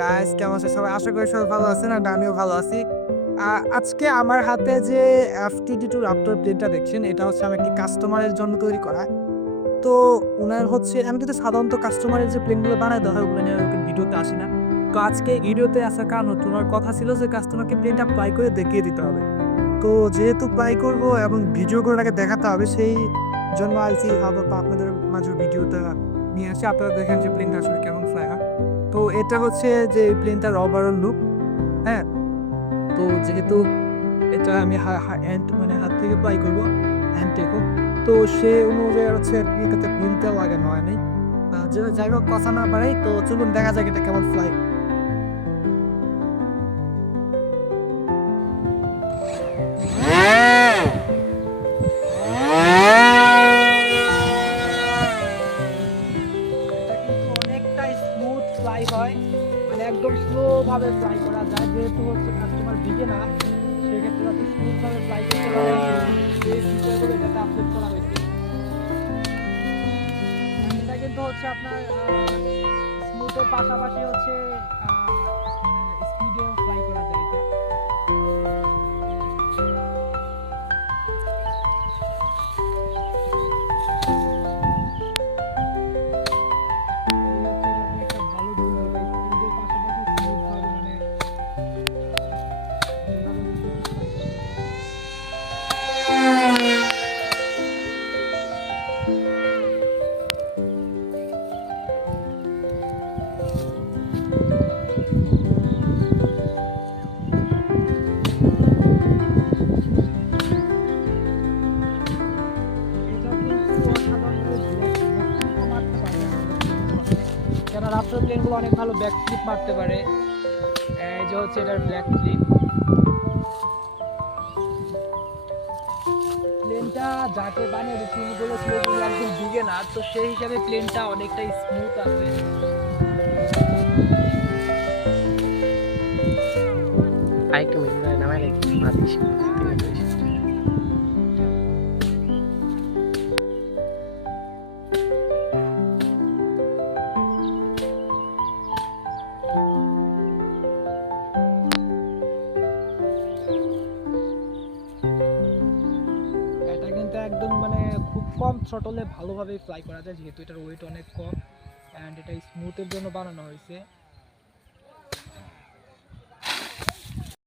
Guys কেমন আছেন সবাই? আশা করি সবাই ভালো আছেন আর আমিও ভালো আছি। আজকে আমার হাতে যে FTD2 রাপ্টর প্লেনটা দেখছেন, এটা হচ্ছে আমার একটি কাস্টমারের জন্য তৈরি করা। তো উনার হচ্ছে আমি কিন্তু সাধারণত কাস্টমারের যে প্লেনগুলো বানায় দেওয়া হয়, ওগুলো নিয়ে এরকম ভিডিওতে আসি না। তো আজকে ভিডিওতে আসার কারণ হচ্ছে উনার কথা ছিল যে কাস্টমারকে প্লেনটা ফ্লাই করে দেখিয়ে দিতে হবে। তো যেহেতু ফ্লাই করব এবং ভিডিও করে তাকে দেখাতে হবে, সেই জন্য আরকি আবার আপনাদের মাঝে ভিডিওটা নিয়ে আসি। আপনারা দেখেন যে প্লেনটা আসলে কেমন ফ্লাই হয়। তো এটা হচ্ছে যে এই প্লেনটার ওভারঅল লুক, হ্যাঁ? তো যেহেতু এটা আমি হা হা হ্যান্ড মানে হাত থেকে ফ্লাই করব, হ্যান্ড টেকো। তো সে অনুযায়ী হচ্ছে আরকি এটাতে প্রিন্টটা লাগানো হয় নাই। যাই হোক কথা না বাড়াই, তো চলুন দেখা যাক এটা কেমন ফ্লাই। এটা কিন্তু অনেকটাই স্মুথ ফ্লাই হয়। মানে একদম স্লো ভাবে ফ্লাই করা যায়। যেহেতু হচ্ছে কাস্টমার বিগিনার, সেক্ষেত্রে আপনি স্মুথ ভাবে ফ্লাই করতে পারেন। এই ফিচারগুলো এটাতে আপডেট করা হয়েছে। এটা কিন্তু হচ্ছে আপনার স্মুথের পাশাপাশি হচ্ছে মানে স্পিডেও ফ্লাই করা যায় এটা। এই হচ্ছে এরকম একটা ভালো গুণ যেটা স্পিডের পাশাপাশি স্মুথ ভাবে মানে ভালো রিসোর্স ফ্লাই করতে পারে। এটা কিন্তু অসাধারণভাবে ব্যাকফ্লিপও মারতে পারে আমি যতটুকু বুঝতে পারছি। কেন রাফটার প্লেনগুলো অনেক ভালো ব্যাকফ্লিপ মারতে পারে। এই যে হচ্ছে এটার ব্ল্যাক ফ্লিপ। প্লেনটা যাকে বানিয়ে দিচ্ছে উনি বলেছিল যে উনি একজন বিগিনার, তো সেই হিসাবে প্লেনটা অনেকটা স্মুথ আছে। আরেকটু মিনিট নামাই লাগবে মাঝে 3 মিনিট হয়েছে। এটা কিন্তু একদম মানে খুব কম থ্রটলে ভালোভাবে ফ্লাই করা যায়, যেহেতু এটার ওয়েট অনেক কম অ্যান্ড এটা স্মুথের জন্য বানানো হয়েছে।